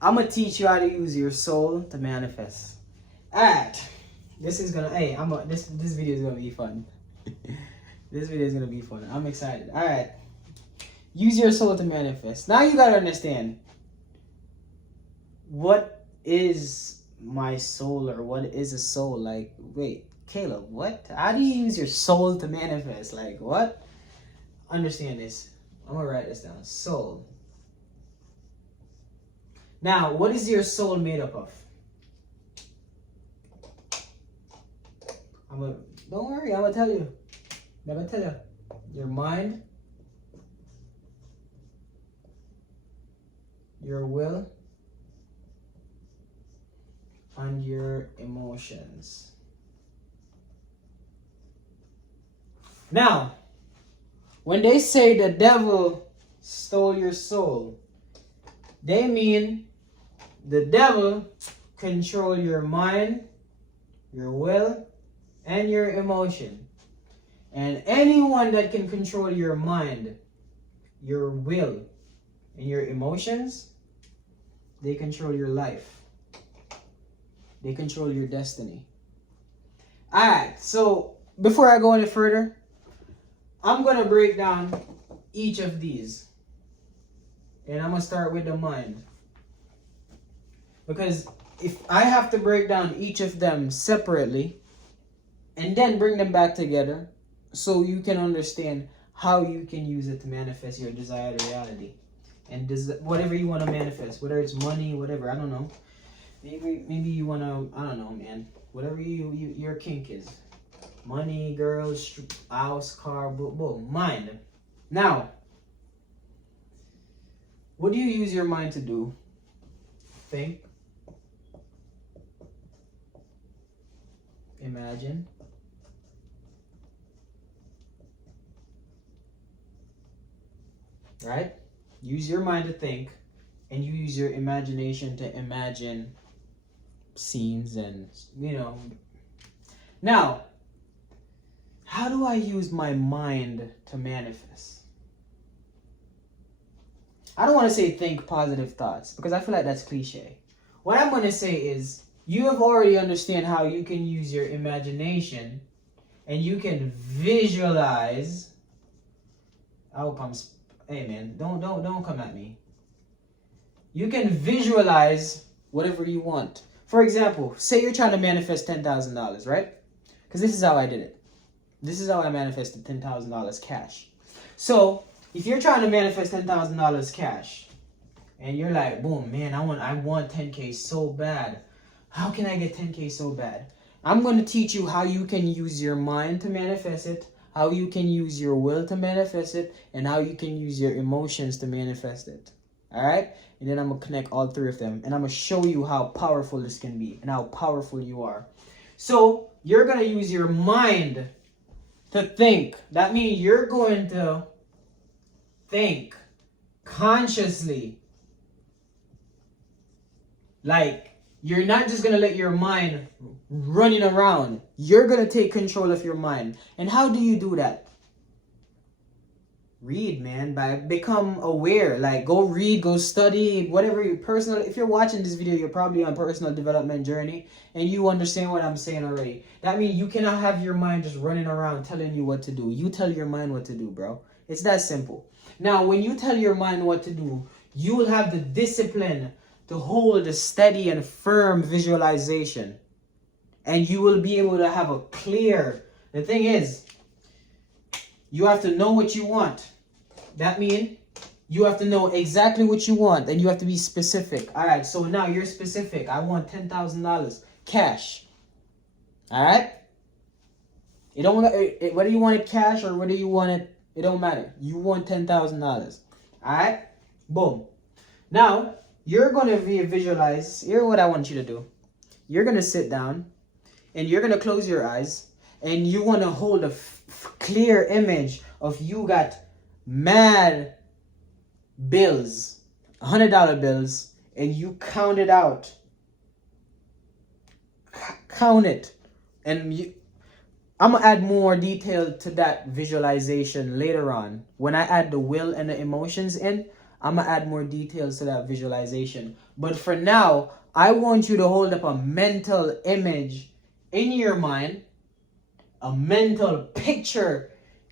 I'm gonna teach you how to use your soul to manifest. Alright. This is gonna this video is gonna be fun. This video is gonna be fun. I'm excited. Alright. Use your soul to manifest. Now you gotta understand, what is my soul, or what is a soul? Like, wait, Caleb, what? How do you use your soul to manifest? Like, what? Understand this. I'm gonna write this down. Soul. Now, what is your soul made up of? Don't worry, I'm gonna tell you. I'm gonna tell you. Your mind, your will, and your emotions. Now, when they say the devil stole your soul, they mean the devil control your mind, your will, and your emotion. And anyone that can control your mind, your will, and your emotions, they control your life. They control your destiny. Alright, so before I go any further, I'm going to break down each of these. And I'm going to start with the mind. Because if I have to break down each of them separately and then bring them back together so you can understand how you can use it to manifest your desired reality. And whatever you want to manifest, whether it's money, whatever, I don't know. Maybe you want to, I don't know, man. Whatever your kink is. Money, girls, house, car, boom, mind. Now, what do you use your mind to do? Think. Imagine. Right? Use your mind to think, and you use your imagination to imagine scenes and, Now, how do I use my mind to manifest? I don't want to say think positive thoughts, because I feel like that's cliche. What I'm going to say is, you have already understand how you can use your imagination and you can visualize. I hope hey man, don't come at me. You can visualize whatever you want. For example, say you're trying to manifest $10,000, right? Because this is how I did it. This is how I manifested $10,000 cash. So if you're trying to manifest $10,000 cash, and you're like, boom, man, I want 10K so bad. How can I get 10K so bad? I'm going to teach you how you can use your mind to manifest it, how you can use your will to manifest it, and how you can use your emotions to manifest it. All right? And then I'm going to connect all three of them, and I'm going to show you how powerful this can be and how powerful you are. So you're going to use your mind to think. That means you're going to think consciously. Like, you're not just going to let your mind running around. You're going to take control of your mind. And how do you do that? Read, man. Become aware. Like, go read, go study, whatever your personal. If you're watching this video, you're probably on a personal development journey and you understand what I'm saying already. That means you cannot have your mind just running around telling you what to do. You tell your mind what to do, bro. It's that simple. Now, when you tell your mind what to do, you will have the discipline to hold a steady and firm visualization. And you will be able to have a clear. The thing is, you have to know what you want. That means you have to know exactly what you want, and you have to be specific. All right, so now you're specific. I want $10,000 cash. All right? Whether you want it cash or whether you want it, it don't matter. You want $10,000. All right? Boom. Now, you're going to visualize. Here's what I want you to do. You're going to sit down and you're going to close your eyes and you want to hold a clear image of you got mad bills, $100 bills, and you count it out. Count it. And I'm going to add more detail to that visualization later on. When I add the will and the emotions in, I'm going to add more details to that visualization. But for now, I want you to hold up a mental image in your mind, a mental picture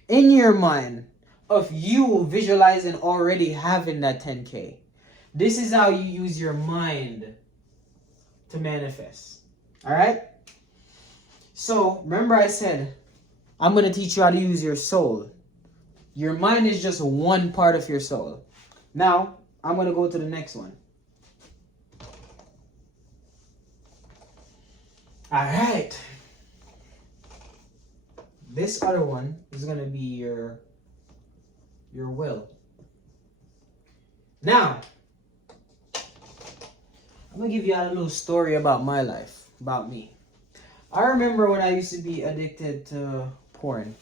in your mind of you visualizing already having that 10K. This is how you use your mind to manifest. All right? So remember I said, I'm going to teach you how to use your soul. Your mind is just one part of your soul. Now, I'm going to go to the next one. All right. This other one is going to be your will. Now, I'm going to give you a little story about my life, about me. I remember when I used to be addicted to porn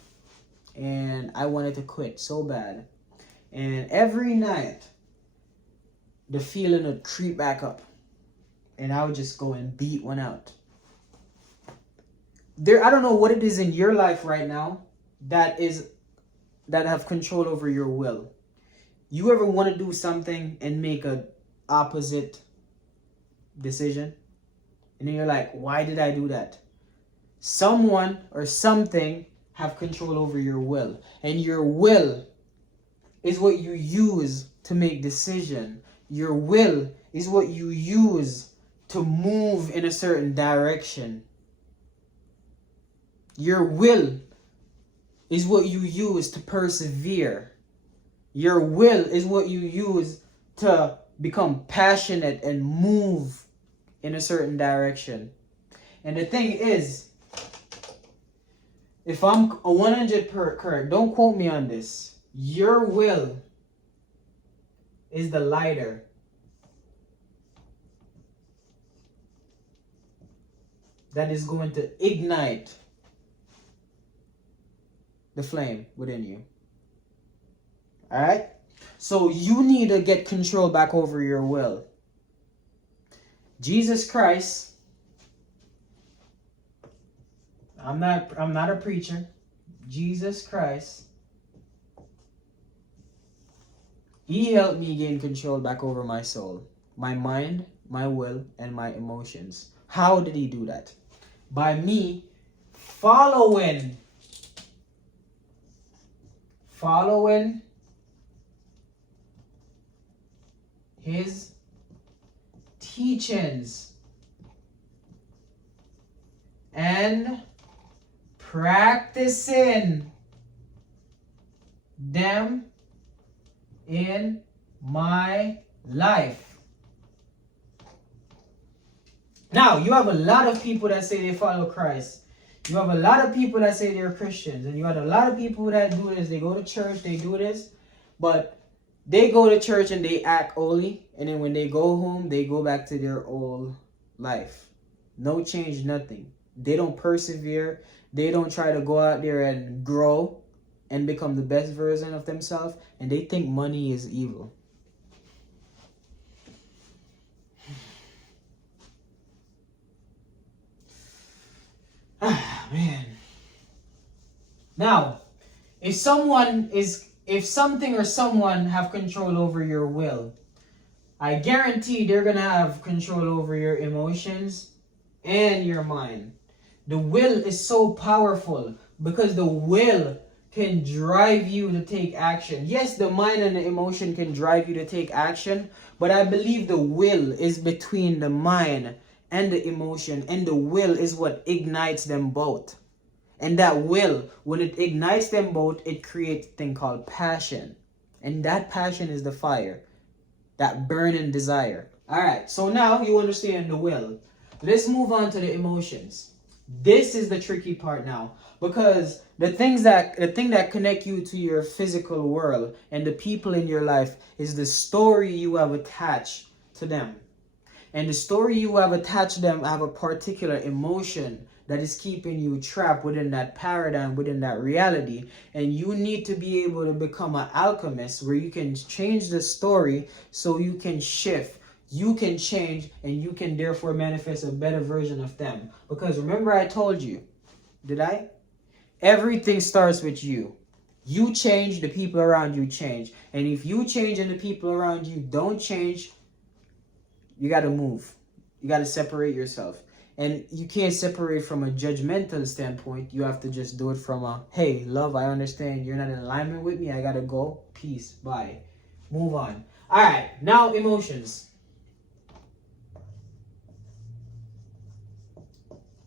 and I wanted to quit so bad. And every night, the feeling would creep back up and I would just go and beat one out. I don't know what it is in your life right now that have control over your will. You ever want to do something and make a opposite decision? And then you're like, why did I do that? Someone or something have control over your will. And your will is what you use to make decision. Your will is what you use to move in a certain direction. Your will is what you use to persevere. Your will is what you use to become passionate and move in a certain direction. And the thing is, if I'm 100% correct, don't quote me on this. Your will is the lighter that is going to ignite the flame within you. All right? So you need to get control back over your will. Jesus Christ, I'm not a preacher. Jesus Christ, He helped me gain control back over my soul, my mind, my will, and my emotions. How did He do that? By me following His teachings and practicing them in my life. Now, you have a lot of people that say they follow Christ. You have a lot of people that say they're Christians. And you have a lot of people that do this. They go to church, they do this. But they go to church and they act holy. And then when they go home, they go back to their old life. No change, nothing. They don't persevere. They don't try to go out there and grow and become the best version of themselves. And they think money is evil. Ah, man. Now, if something or someone have control over your will, I guarantee they're going to have control over your emotions and your mind. The will is so powerful because the will can drive you to take action. Yes, the mind and the emotion can drive you to take action, but I believe the will is between the mind and the emotion, and the will is what ignites them both. And that will, when it ignites them both, it creates a thing called passion. And that passion is the fire, that burning desire. All right, so now you understand the will. Let's move on to the emotions. This is the tricky part now, because the thing that connect you to your physical world and the people in your life is the story you have attached to them. And the story you have attached to them have a particular emotion that is keeping you trapped within that paradigm, within that reality. And you need to be able to become an alchemist where you can change the story so you can shift, you can change, and you can therefore manifest a better version of them. Because remember I told you, did I? Everything starts with you. You change, the people around you change. And if you change and the people around you don't change, You got to move. You got to separate yourself. And you can't separate from a judgmental standpoint. You have to just do it from a, hey, love, I understand you're not in alignment with me. I got to go. Peace. Bye. Move on. All right. Now, emotions.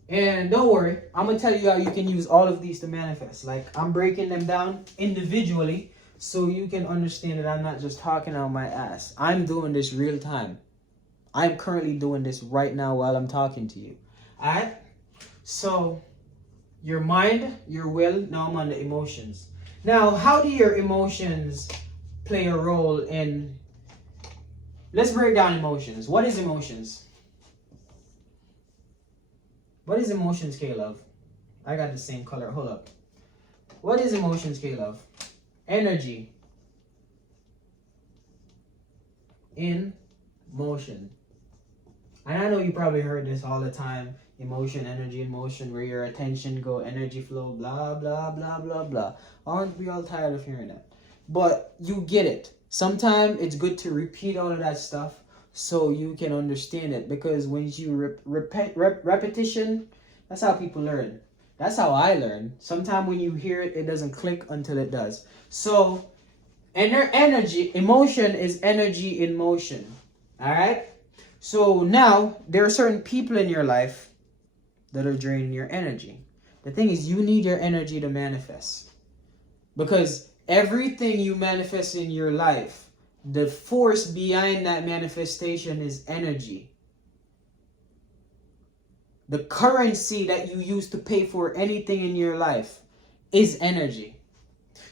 And don't worry, I'm going to tell you how you can use all of these to manifest. Like, I'm breaking them down individually so you can understand that I'm not just talking out my ass. I'm doing this real time. I'm currently doing this right now while I'm talking to you. Alright? So, your mind, your will, now I'm on the emotions. Now, how do your emotions play a role in... Let's break down emotions. What is emotions? What is emotions, K-Love? I got the same color. Hold up. What is emotions, K-Love? Energy. In motion. And I know you probably heard this all the time. Emotion, energy, in motion, where your attention go, energy flow, blah, blah, blah, blah, blah. Aren't we all tired of hearing that? But you get it. Sometimes it's good to repeat all of that stuff so you can understand it. Because when you repetition, that's how people learn. That's how I learn. Sometimes when you hear it, it doesn't click until it does. So, energy, emotion is energy in motion. All right? So now, there are certain people in your life that are draining your energy. The thing is, you need your energy to manifest. Because everything you manifest in your life, the force behind that manifestation is energy. The currency that you use to pay for anything in your life is energy.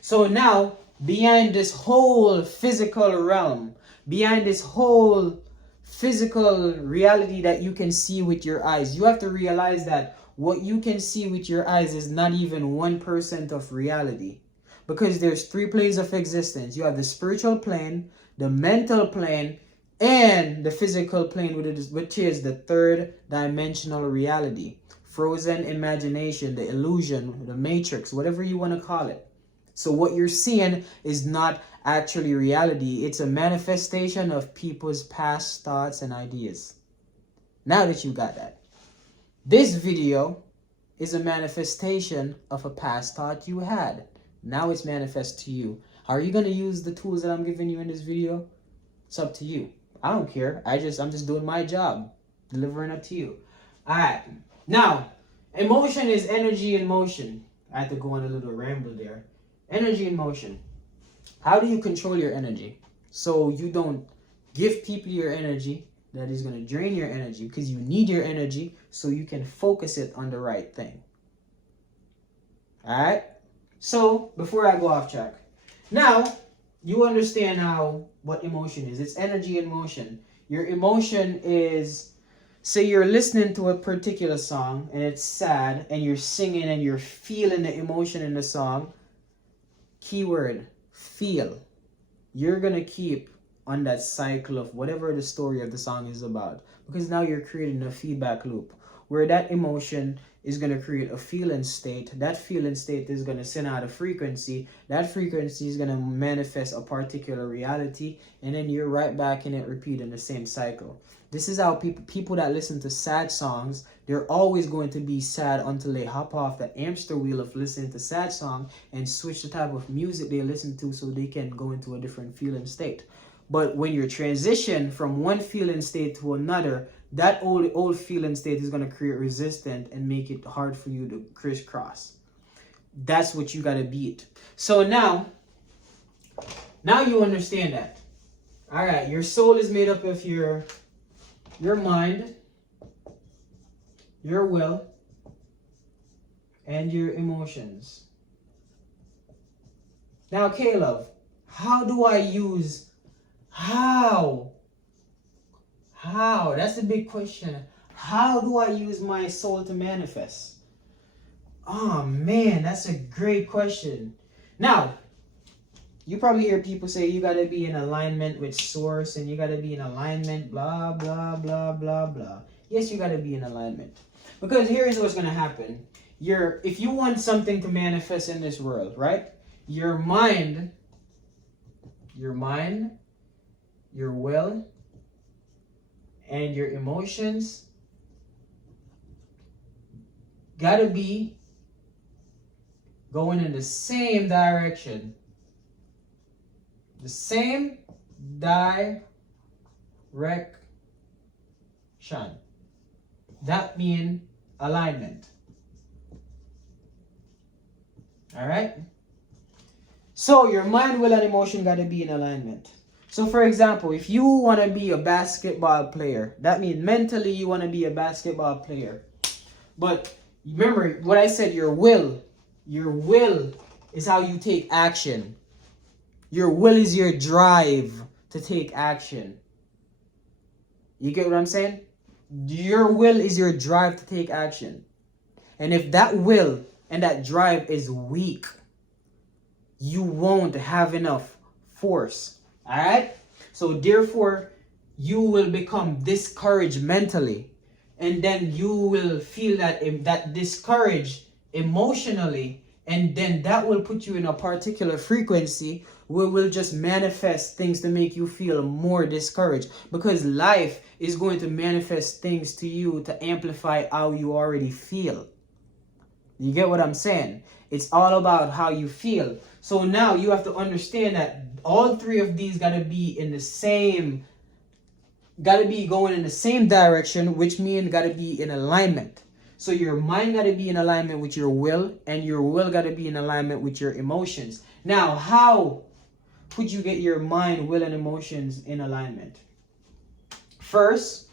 So now, behind this whole physical realm, behind this whole physical reality that you can see with your eyes, you have to realize that what you can see with your eyes is not even 1% of reality. Because there's 3 planes of existence. You have the spiritual plane, the mental plane, and the physical plane, which is the 3rd dimensional reality. Frozen imagination, the illusion, the matrix, whatever you want to call it. So what you're seeing is not actually reality. It's a manifestation of people's past thoughts and ideas. Now that you got that. This video is a manifestation of a past thought you had. Now it's manifest to you. How are you going to use the tools that I'm giving you in this video? It's up to you. I don't care. I'm just doing my job. Delivering up to you. Alright. Now, emotion is energy in motion. I had to go on a little ramble there. Energy in motion. How do you control your energy? So you don't give people your energy that is going to drain your energy, because you need your energy so you can focus it on the right thing. Alright? So, before I go off track. Now, you understand what emotion is. It's energy in motion. Your emotion is, say you're listening to a particular song and it's sad and you're singing and you're feeling the emotion in the song. Keyword, feel. You're going to keep on that cycle of whatever the story of the song is about. Because now you're creating a feedback loop where that emotion is going to create a feeling state. That feeling state is going to send out a frequency. That frequency is going to manifest a particular reality. And then you're right back in it, repeating the same cycle. This is how people that listen to sad songs, they're always going to be sad until they hop off the hamster wheel of listening to sad song and switch the type of music they listen to so they can go into a different feeling state. But when you transition from one feeling state to another, that old feeling state is going to create resistance and make it hard for you to crisscross. That's what you got to beat. So now you understand that. All right, your soul is made up of your mind, your will, and your emotions. Now, Caleb, how do I use... How? That's the big question. How do I use my soul to manifest? Oh man, that's a great question. Now, you probably hear people say you gotta be in alignment with source and you gotta be in alignment, blah, blah, blah, blah, blah. Yes, you gotta be in alignment. Because here's what's gonna happen. If you want something to manifest in this world, right? Your mind, your will, and your emotions gotta be going in the same direction. The same direction. That means alignment. Alright? So your mind, will, and emotion gotta be in alignment. So for example, if you want to be a basketball player, that means mentally you want to be a basketball player. But remember what I said, your will is how you take action. Your will is your drive to take action. You get what I'm saying? Your will is your drive to take action. And if that will and that drive is weak, you won't have enough force. Alright? So therefore, you will become discouraged mentally. And then you will feel that discouraged emotionally. And then that will put you in a particular frequency where will just manifest things to make you feel more discouraged. Because life is going to manifest things to you to amplify how you already feel. You get what I'm saying? It's all about how you feel. So now you have to understand that all three of these gotta be going in the same direction, which means gotta be in alignment. So your mind gotta be in alignment with your will, and your will gotta be in alignment with your emotions. Now, how could you get your mind, will, and emotions in alignment? First,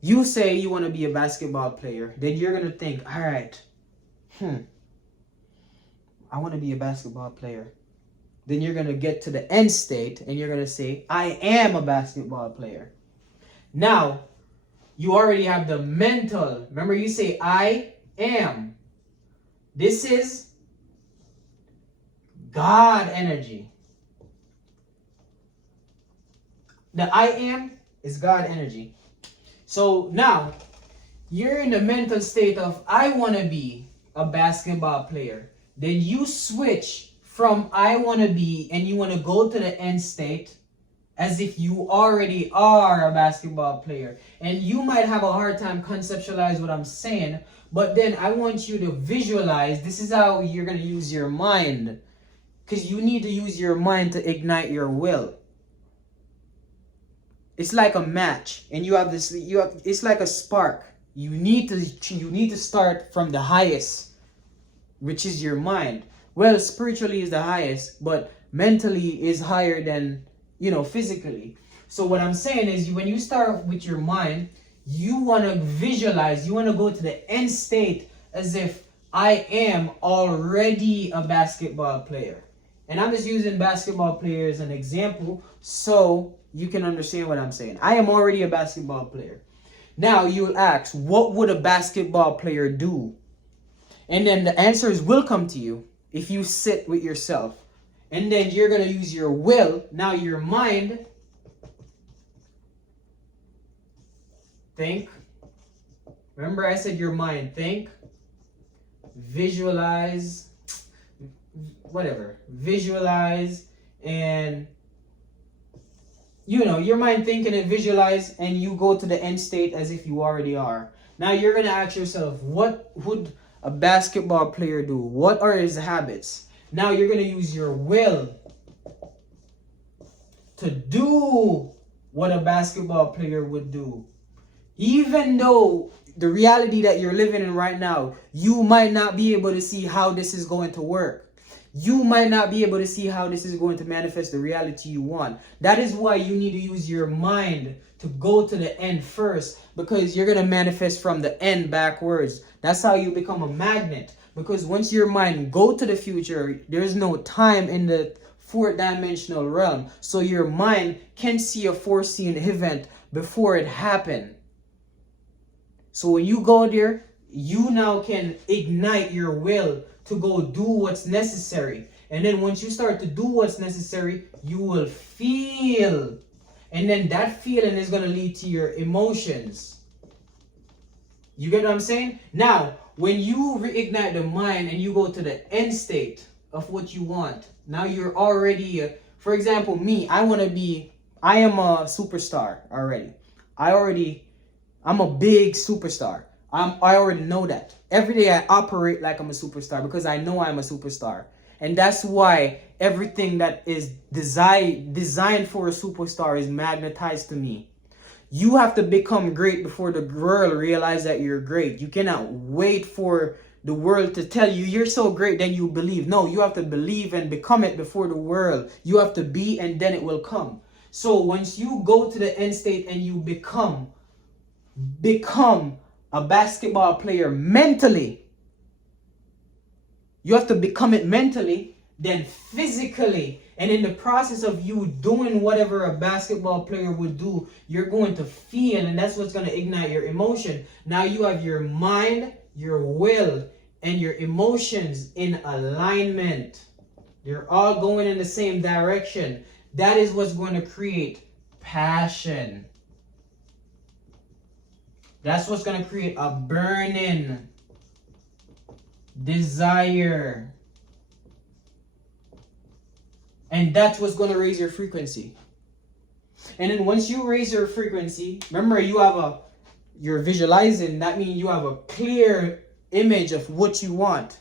you say you want to be a basketball player. Then you're gonna think, all right, I want to be a basketball player. Then you're going to get to the end state and you're going to say, I am a basketball player. Now, you already have the mental. Remember, you say, I am. This is God energy. The I am is God energy. So now, you're in the mental state of, I want to be a basketball player. Then you switch from I want to be and you want to go to the end state as if you already are a basketball player. And you might have a hard time conceptualize what I'm saying, but then I want you to visualize. This is how you're going to use your mind, because you need to use your mind to ignite your will. It's like a match, and it's like a spark. You need to start from the highest, which is your mind. Well, spiritually is the highest, but mentally is higher than, physically. So what I'm saying is, when you start with your mind, you want to visualize, you want to go to the end state as if I am already a basketball player. And I'm just using basketball player as an example so you can understand what I'm saying. I am already a basketball player. Now you'll ask, what would a basketball player do? And then the answers will come to you if you sit with yourself. And then you're going to use your will. Now your mind. Think. Remember I said your mind. Think. Visualize. Whatever. Visualize. And your mind thinking and visualize. And you go to the end state as if you already are. Now you're going to ask yourself, what would a basketball player do? What are his habits? Now you're going to use your will to do what a basketball player would do. Even though the reality that you're living in right now, you might not be able to see how this is going to work. You might not be able to see how this is going to manifest the reality you want. That is why you need to use your mind to go to the end first, because you're going to manifest from the end backwards. That's how you become a magnet. Because once your mind go to the future, there's no time in the fourth dimensional realm. So your mind can see a foreseen event before it happened. So when you go there, you now can ignite your will to go do what's necessary. And then once you start to do what's necessary, you will feel. And then that feeling is going to lead to your emotions. You get what I'm saying? Now, when you reignite the mind and you go to the end state of what you want, now you're already, for example, me, I am a superstar already. I'm a big superstar. I already know that. Every day I operate like I'm a superstar because I know I'm a superstar. And that's why everything that is designed for a superstar is magnetized to me. You have to become great before the world realize that you're great. You cannot wait for the world to tell you you're so great, then you believe. No, you have to believe and become it before the world. You have to be, and then it will come. So once you go to the end state and you become a basketball player mentally, you have to become it mentally, then physically. And in the process of you doing whatever a basketball player would do, you're going to feel, and that's what's going to ignite your emotion. Now you have your mind, your will, and your emotions in alignment. They're all going in the same direction. That is what's going to create passion. That's what's going to create a burning desire. And that's what's going to raise your frequency. And then once you raise your frequency, remember you're visualizing. That means you have a clear image of what you want.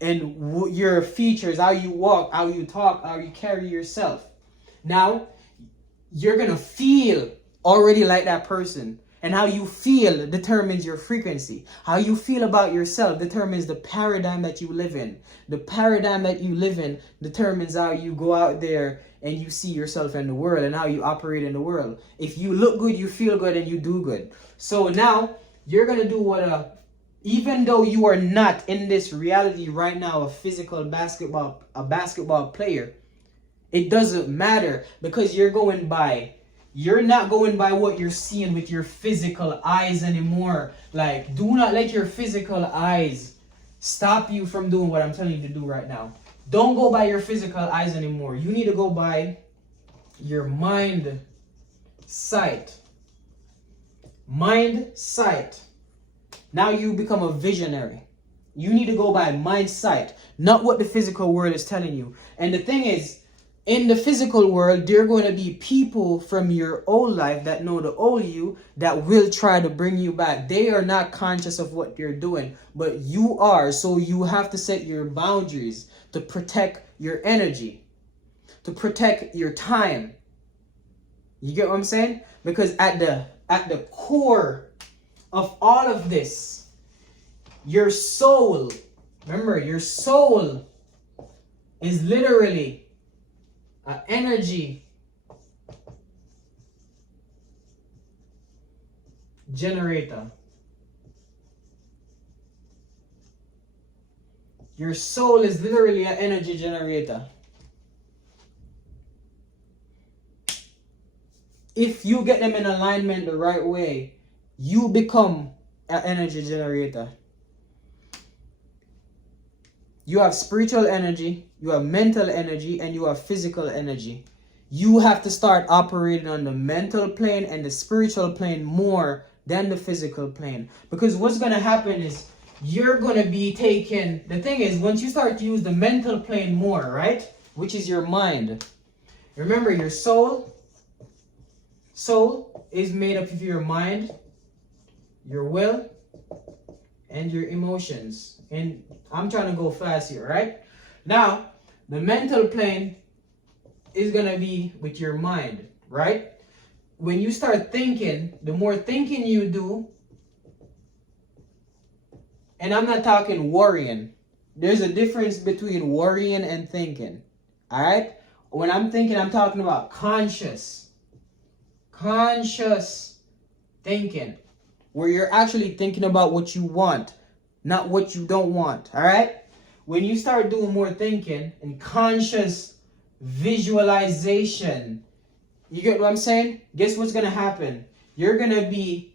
And your features, how you walk, how you talk, how you carry yourself. Now, you're going to feel already like that person. And how you feel determines your frequency. How you feel about yourself determines the paradigm that you live in. The paradigm that you live in determines how you go out there and you see yourself in the world and how you operate in the world. If you look good, you feel good, and you do good. So now you're going to do even though you are not in this reality right now, a basketball player, it doesn't matter, because you're not going by what you're seeing with your physical eyes anymore. Like, do not let your physical eyes stop you from doing what I'm telling you to do right now. Don't go by your physical eyes anymore. You need to go by your mind sight. Mind sight. Now you become a visionary. You need to go by mind sight, not what the physical world is telling you. And the thing is, in the physical world, there are going to be people from your old life that know the old you that will try to bring you back. They are not conscious of what they're doing, but you are. So you have to set your boundaries to protect your energy, to protect your time. You get what I'm saying? Because at the core of all of this, your soul, remember, your soul is literally an energy generator. Your soul is literally an energy generator. If you get them in alignment the right way, you become an energy generator. You have spiritual energy, you have mental energy, and you have physical energy. You have to start operating on the mental plane and the spiritual plane more than the physical plane. Because what's going to happen is you're going to be taken... The thing is, once you start to use the mental plane more, right? Which is your mind. Remember, your soul is made up of your mind, your will, and your emotions. And I'm trying to go fast here, right? Now, the mental plane is going to be with your mind, right? When you start thinking, the more thinking you do, and I'm not talking worrying. There's a difference between worrying and thinking, all right? When I'm thinking, I'm talking about conscious thinking, where you're actually thinking about what you want, not what you don't want, all right? When you start doing more thinking and conscious visualization, you get what I'm saying? Guess what's going to happen? You're going to be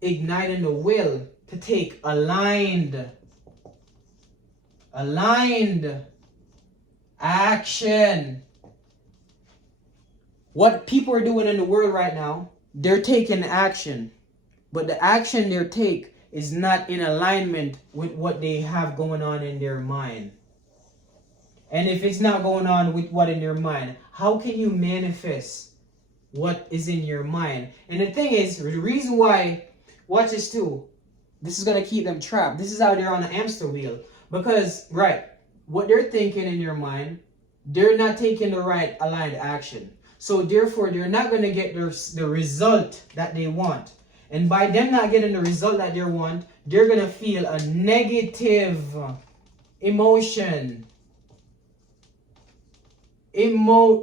igniting the will to take aligned action. What people are doing in the world right now, they're taking action. But the action they take is not in alignment with what they have going on in their mind. And if it's not going on with what in their mind, how can you manifest what is in your mind. And the thing is, the reason why, watch this too, this is going to keep them trapped. This is how they're on an hamster wheel. Because, right, what they're thinking in your mind, they're not taking the right aligned action. So therefore, they're not going to get the result that they want. And by them not getting the result that they want, they're going to feel a negative emotion. A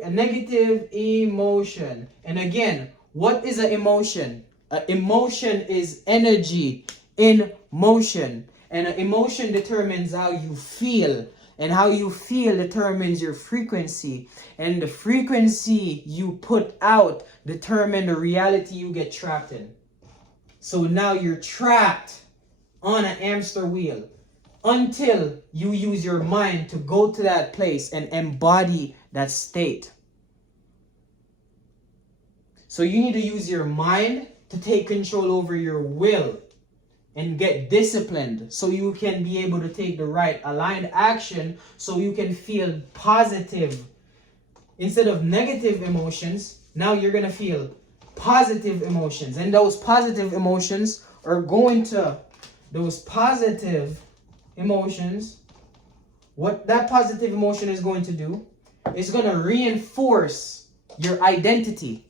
negative emotion. And again, what is an emotion? An emotion is energy in motion. And an emotion determines how you feel. And how you feel determines your frequency. And the frequency you put out determines the reality you get trapped in. So now you're trapped on a hamster wheel until you use your mind to go to that place and embody that state. So you need to use your mind to take control over your will and get disciplined so you can be able to take the right aligned action so you can feel positive. Instead of negative emotions, now you're going to feel positive emotions. And those positive emotions are going to, what that positive emotion is going to do, is going to reinforce your identity.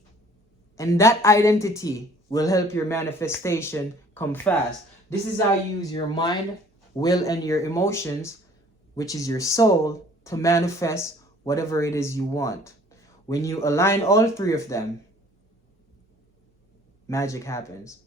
And that identity will help your manifestation come fast. This is how you use your mind, will, and your emotions, which is your soul, to manifest whatever it is you want. When you align all three of them, magic happens.